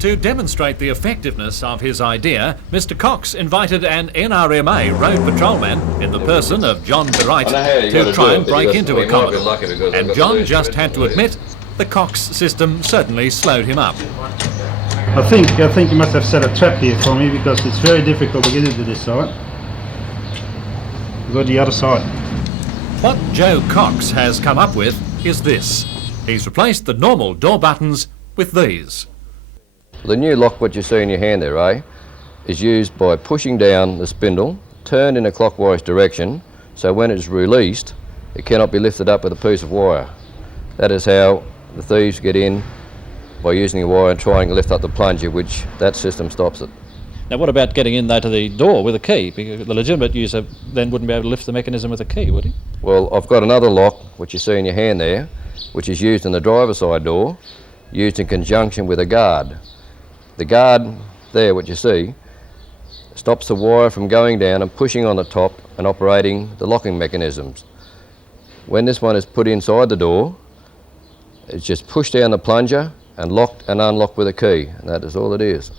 To demonstrate the effectiveness of his idea, Mr Cox invited an NRMA road patrolman in the person of John Bright to try and break into a corridor. And John just had to admit the Cox system certainly slowed him up. I think you must have set a trap here for me, because it's very difficult to get into this side. Go to the other side. What Joe Cox has come up with is this. He's replaced the normal door buttons with these. The new lock, what you see in your hand there, Ray, is used by pushing down the spindle, turned in a clockwise direction, so when it's released, it cannot be lifted up with a piece of wire. That is how the thieves get in, by using the wire and trying to lift up the plunger, which that system stops it. Now what about getting in there to the door with a key? Because the legitimate user then wouldn't be able to lift the mechanism with a key, would he? Well, I've got another lock, which you see in your hand there, which is used in the driver's side door, used in conjunction with a guard. The guard there, what you see, stops the wire from going down and pushing on the top and operating the locking mechanisms. When this one is put inside the door, it's just pushed down the plunger and locked and unlocked with a key, and that is all it is.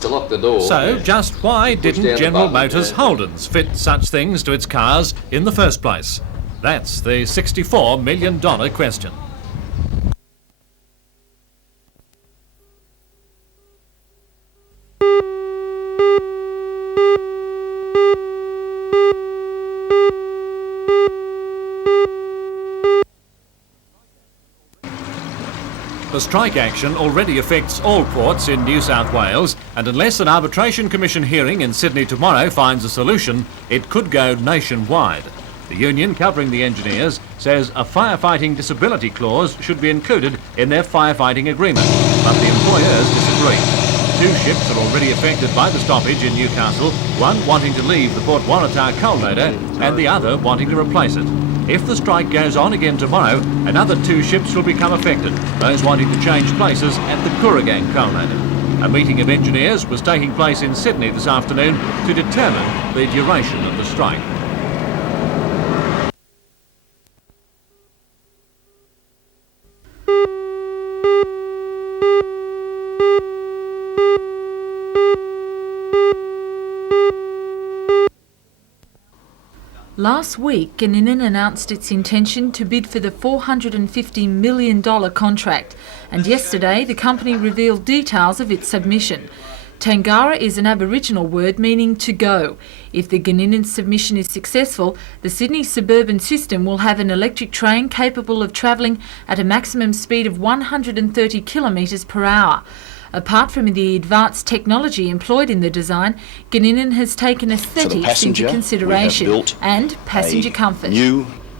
To lock the door. So, just why didn't General Motors Holdens fit such things to its cars in the first place? That's the $64 million question. The strike action already affects all ports in New South Wales, and unless an arbitration commission hearing in Sydney tomorrow finds a solution, it could go nationwide. The union covering the engineers says a firefighting disability clause should be included in their firefighting agreement, but the employers disagree. 2 ships are already affected by the stoppage in Newcastle, one wanting to leave the Port Waratah coal loader and the other wanting to replace it. If the strike goes on again tomorrow, another 2 ships will become affected, those wanting to change places at the Kooragang coal loader. A meeting of engineers was taking place in Sydney this afternoon to determine the duration of the strike. Last week, Ganinin announced its intention to bid for the $450 million contract, and yesterday the company revealed details of its submission. Tangara is an Aboriginal word meaning to go. If the Ganinin submission is successful, the Sydney suburban system will have an electric train capable of travelling at a maximum speed of 130 kilometres per hour. Apart from the advanced technology employed in the design, Ganinin has taken aesthetics into consideration and passenger comfort.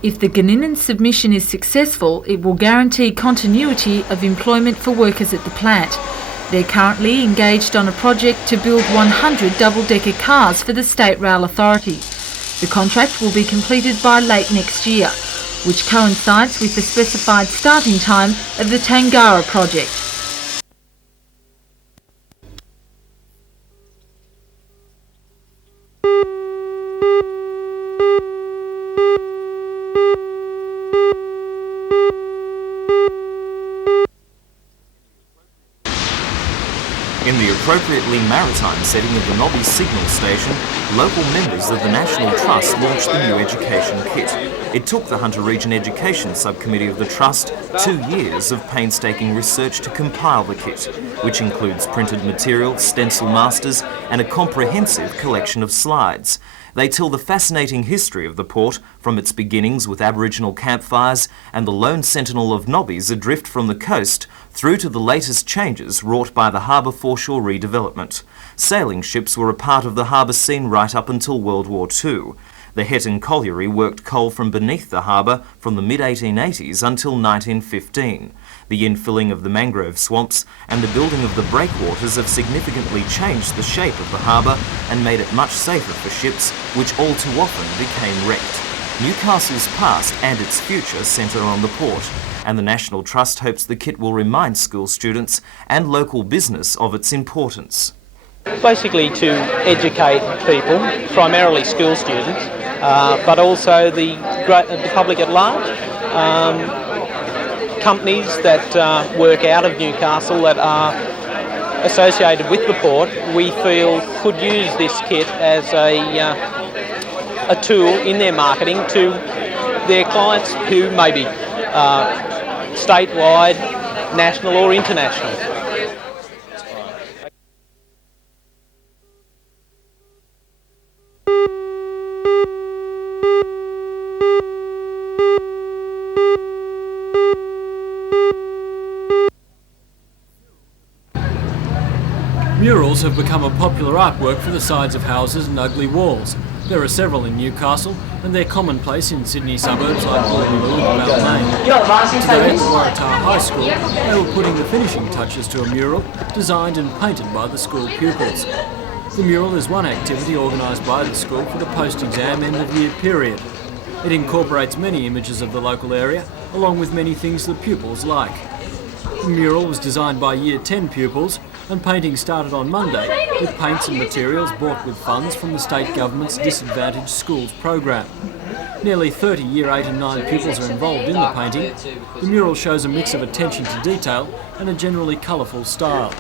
If the Ganinin submission is successful, it will guarantee continuity of employment for workers at the plant. They're currently engaged on a project to build 100 double-decker cars for the State Rail Authority. The contract will be completed by late next year, which coincides with the specified starting time of the Tangara project. In the appropriately maritime setting of the Nobby Signal Station, local members of the National Trust launched the new education kit. It took the Hunter Region Education Subcommittee of the Trust 2 years of painstaking research to compile the kit, which includes printed material, stencil masters and a comprehensive collection of slides. They tell the fascinating history of the port, from its beginnings with Aboriginal campfires and the lone sentinel of nobbies adrift from the coast, through to the latest changes wrought by the harbour foreshore redevelopment. Sailing ships were a part of the harbour scene right up until World War II. The Hetton Colliery worked coal from beneath the harbour from the mid-1880s until 1915. The infilling of the mangrove swamps and the building of the breakwaters have significantly changed the shape of the harbour and made it much safer for ships, which all too often became wrecked. Newcastle's past and its future centre on the port, and the National Trust hopes the kit will remind school students and local business of its importance. Basically to educate people, primarily school students, but also the public at large. Companies that work out of Newcastle that are associated with the port we feel could use this kit as a tool in their marketing to their clients who may be statewide, national or international. Murals have become a popular artwork for the sides of houses and ugly walls. There are several in Newcastle, and they're commonplace in Sydney suburbs like Waterloo and Balmain. Today at the Waratah High School, they were putting the finishing touches to a mural designed and painted by the school pupils. The mural is one activity organised by the school for the post-exam end-of-year period. It incorporates many images of the local area, along with many things the pupils like. The mural was designed by Year 10 pupils, and painting started on Monday with paints and materials bought with funds from the state government's Disadvantaged Schools program. Nearly 30 Year 8 and 9 pupils are involved in the painting. The mural shows a mix of attention to detail and a generally colourful style.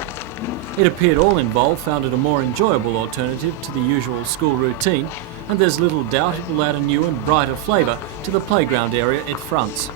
It appeared all involved found it a more enjoyable alternative to the usual school routine, and there's little doubt it will add a new and brighter flavour to the playground area it fronts.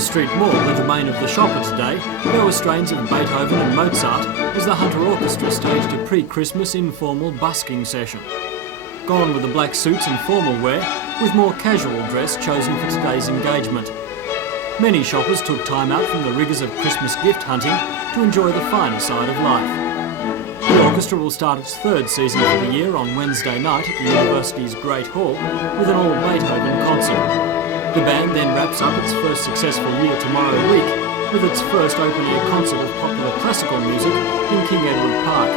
Street Mall, the domain of the shopper today, there were strains of Beethoven and Mozart as the Hunter Orchestra staged a pre-Christmas informal busking session. Gone were the black suits and formal wear, with more casual dress chosen for today's engagement. Many shoppers took time out from the rigours of Christmas gift hunting to enjoy the finer side of life. The orchestra will start its third season for the year on Wednesday night at the university's Great Hall with an all-Beethoven concert. The band then wraps up its first successful year tomorrow week with its first open-air concert of popular classical music in King Edward Park.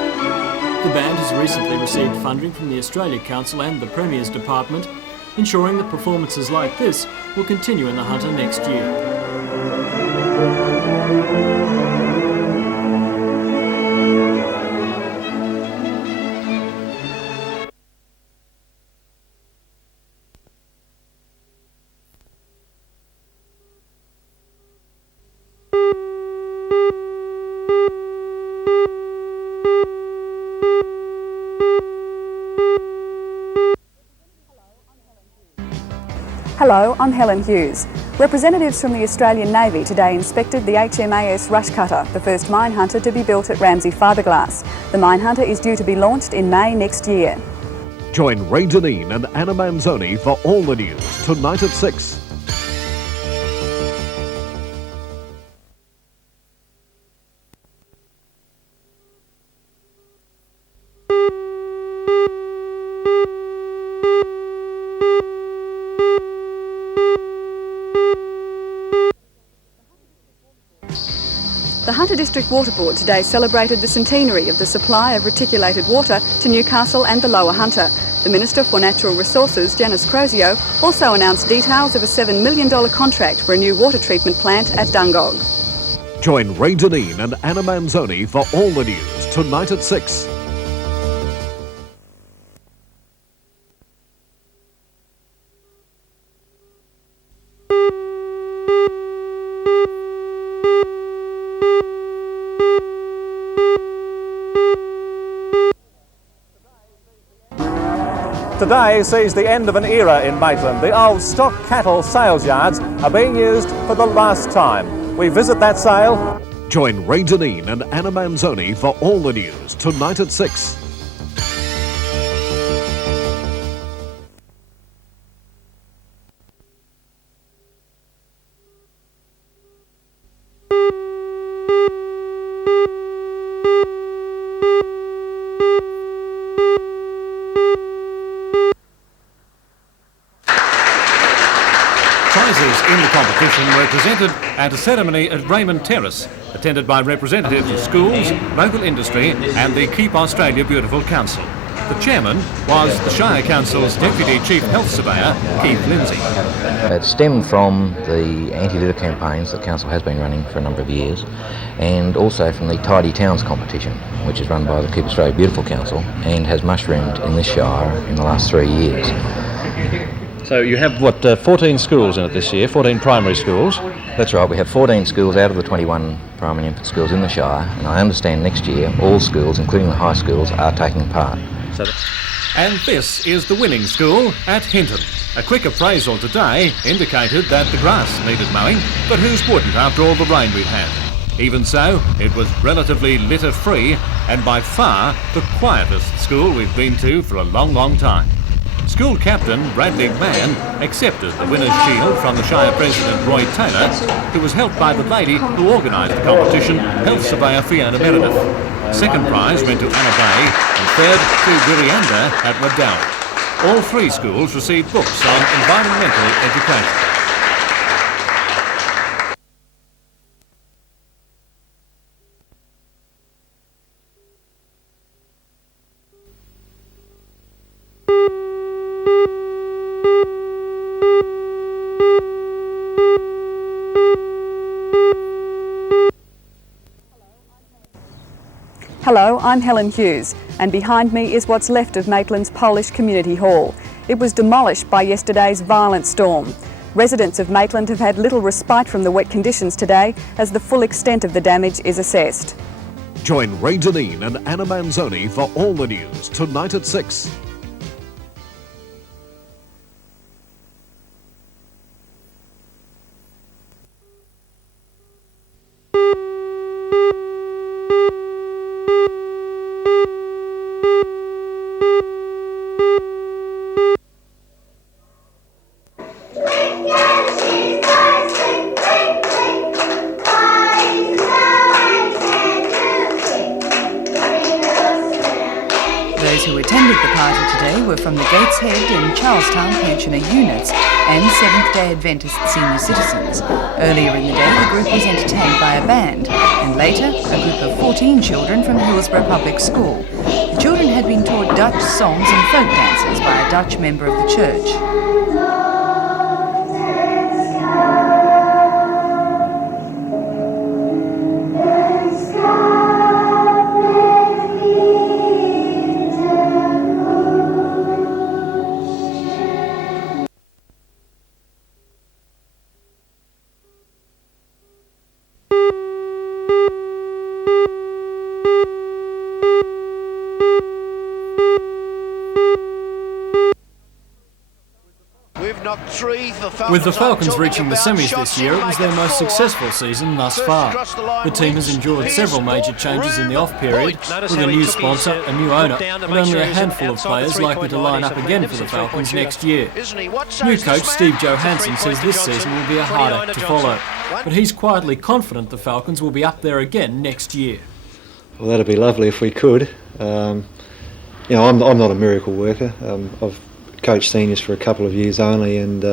The band has recently received funding from the Australia Council and the Premier's Department, ensuring that performances like this will continue in the Hunter next year. Hello, I'm Helen Hughes. Representatives from the Australian Navy today inspected the HMAS Rush Cutter, the first mine hunter to be built at Ramsay Fiberglass. The mine hunter is due to be launched in May next year. Join Ray Deneen and Anna Manzoni for all the news tonight at 6. The Hunter District Water Board today celebrated the centenary of the supply of reticulated water to Newcastle and the Lower Hunter. The Minister for Natural Resources, Janice Crozio, also announced details of a $7 million contract for a new water treatment plant at Dungog. Join Ray Deneen and Anna Manzoni for all the news tonight at 6. Today sees the end of an era in Maitland. The old stock cattle sales yards are being used for the last time. We visit that sale. Join Ray Deneen and Anna Manzoni for all the news tonight at 6. Prizes in the competition were presented at a ceremony at Raymond Terrace, attended by representatives of schools, local industry and the Keep Australia Beautiful Council. The chairman was the Shire Council's Deputy Chief Health Surveyor, Keith Lindsay. It stemmed from the anti-litter campaigns that Council has been running for a number of years, and also from the Tidy Towns competition, which is run by the Keep Australia Beautiful Council and has mushroomed in this Shire in the last 3 years. So you have, 14 schools in it this year, 14 primary schools? That's right, we have 14 schools out of the 21 primary infant schools in the Shire, and I understand next year all schools, including the high schools, are taking part. And this is the winning school at Hinton. A quick appraisal today indicated that the grass needed mowing, but whose wouldn't after all the rain we've had? Even so, it was relatively litter-free and by far the quietest school we've been to for a long, long time. School captain Bradley Mann accepted the winner's shield from the Shire President Roy Taylor, who was helped by the lady who organised the competition, Health Surveyor Fiona Meredith. Second prize went to Anna Bay and third to Wirianda at Waddell. All 3 schools received books on environmental education. Hello, I'm Helen Hughes, and behind me is what's left of Maitland's Polish Community Hall. It was demolished by yesterday's violent storm. Residents of Maitland have had little respite from the wet conditions today as the full extent of the damage is assessed. Join Ray Deneen and Anna Manzoni for all the news tonight at 6. Those who attended the party today were from the Gateshead and Charlestown pensioner units and Seventh-day Adventist senior citizens. Earlier in the day, the group was entertained by a band, and later, a group of 14 children from Hillsborough Public School. The children had been taught Dutch songs and folk dances by a Dutch member of the church. With the Falcons reaching the semis this year, it was their most successful season thus far. The team has endured several major changes in the off-period, with a new sponsor, a new owner, and only a handful of players likely to line up again for the Falcons next year. New coach Steve Johansson says this season will be a hard act to follow, but he's quietly confident the Falcons will be up there again next year. Well, that'd be lovely if we could. I'm not a miracle worker. I've coached seniors for a couple of years only, and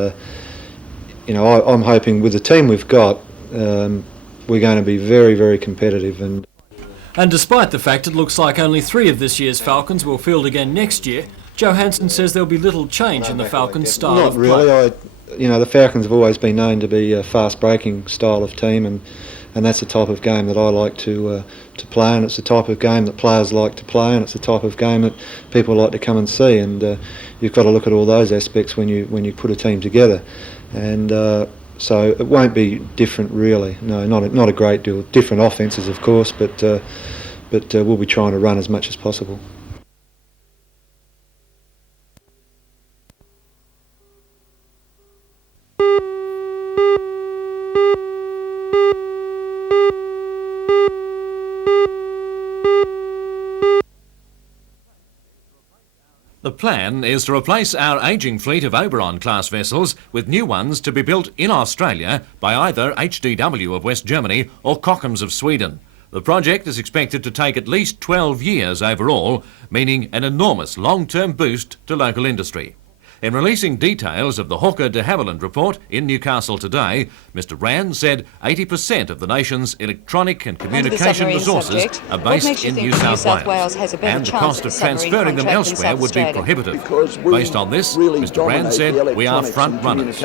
I'm hoping with the team we've got, we're going to be very, very competitive. And despite the fact it looks like only 3 of this year's Falcons will field again next year, Johansson says there'll be little change in the Falcons' style of play. Not really. The Falcons have always been known to be a fast-breaking style of team, and that's the type of game that I like to play, and it's the type of game that players like to play, and it's the type of game that people like to come and see. And you've got to look at all those aspects when you put a team together. And so it won't be different really. No, not a great deal. Different offences, of course, but we'll be trying to run as much as possible. The plan is to replace our ageing fleet of Oberon-class vessels with new ones to be built in Australia by either HDW of West Germany or Kockums of Sweden. The project is expected to take at least 12 years overall, meaning an enormous long-term boost to local industry. In releasing details of the Hawker de Havilland report in Newcastle today, Mr Rand said 80% of the nation's electronic and communication resources are based in New South Wales, and the cost of transferring them elsewhere would be prohibitive. Based on this, Mr Rand said, we are front runners.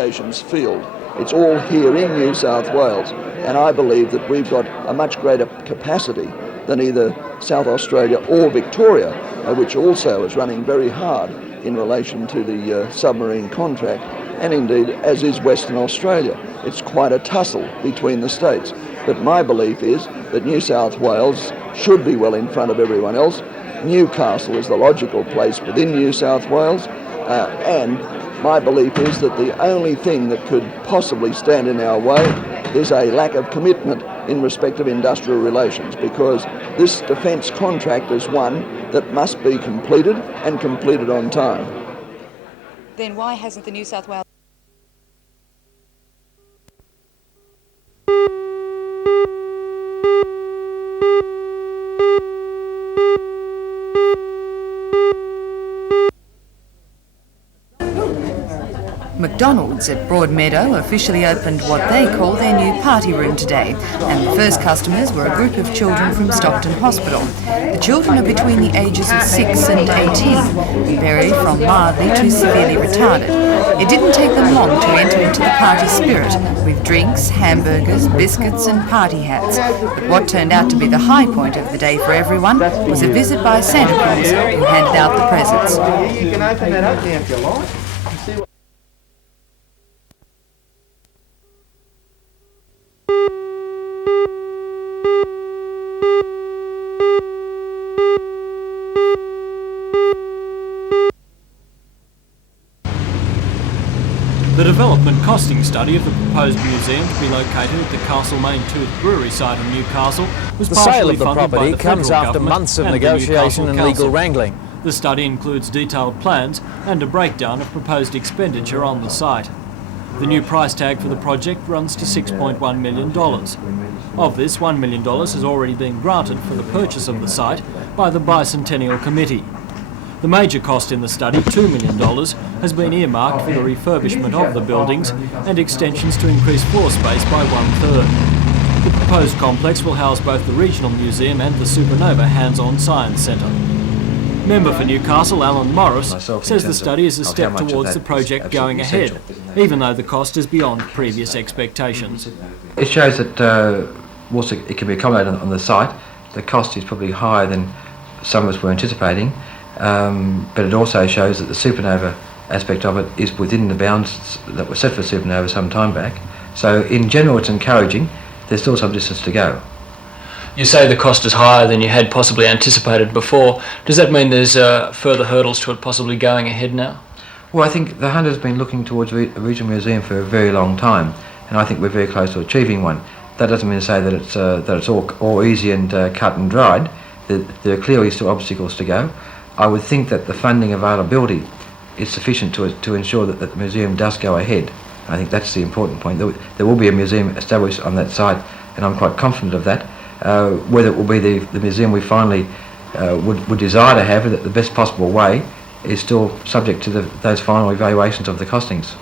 Field. It's all here in New South Wales, and I believe that we've got a much greater capacity than either South Australia or Victoria, which also is running very hard in relation to the submarine contract, and indeed as is Western Australia. It's quite a tussle between the states. But my belief is that New South Wales should be well in front of everyone else. Newcastle is the logical place within New South Wales, and my belief is that the only thing that could possibly stand in our way is a lack of commitment in respect of industrial relations, because this defence contract is one that must be completed and completed on time. Then why hasn't the New South Wales... McDonald's at Broadmeadow officially opened what they call their new party room today, and the first customers were a group of children from Stockton Hospital. The children are between the ages of 6 and 18 and vary from mildly to severely retarded. It didn't take them long to enter into the party spirit, with drinks, hamburgers, biscuits and party hats. But what turned out to be the high point of the day for everyone was a visit by Santa Claus, who handed out the presents. You can open that up now if you like. The development costing study of the proposed museum to be located at the Castlemaine Tooth Brewery site in Newcastle was The sale of the funded by property the comes federal after government months of and the negotiation Newcastle and Council. legal wrangling. The study includes detailed plans and a breakdown of proposed expenditure on the site. The new price tag for the project runs to $6.1 million. Of this, $1 million has already been granted for the purchase of the site by the Bicentennial Committee. The major cost in the study, $2 million, has been earmarked for the refurbishment of the buildings and extensions to increase floor space by 1/3. The proposed complex will house both the Regional Museum and the Supernova Hands-On Science Centre. Member for Newcastle, Alan Morris, says the study is a step towards the project going ahead, even though the cost is beyond previous expectations. It shows that whilst it can be accommodated on the site, the cost is probably higher than some of us were anticipating. But it also shows that the supernova aspect of it is within the bounds that were set for supernova some time back. So in general it's encouraging. There's still some distance to go. You say the cost is higher than you had possibly anticipated before. Does that mean there's further hurdles to it possibly going ahead now? Well, I think the Hunter's been looking towards a regional museum for a very long time, and I think we're very close to achieving one. That doesn't mean to say that it's all easy and cut and dried. There are clearly still obstacles to go. I would think that the funding availability is sufficient to ensure that the museum does go ahead. I think that's the important point. There will be a museum established on that site, and I'm quite confident of that. Whether it will be the museum we finally would desire to have the best possible way is still subject to those final evaluations of the costings.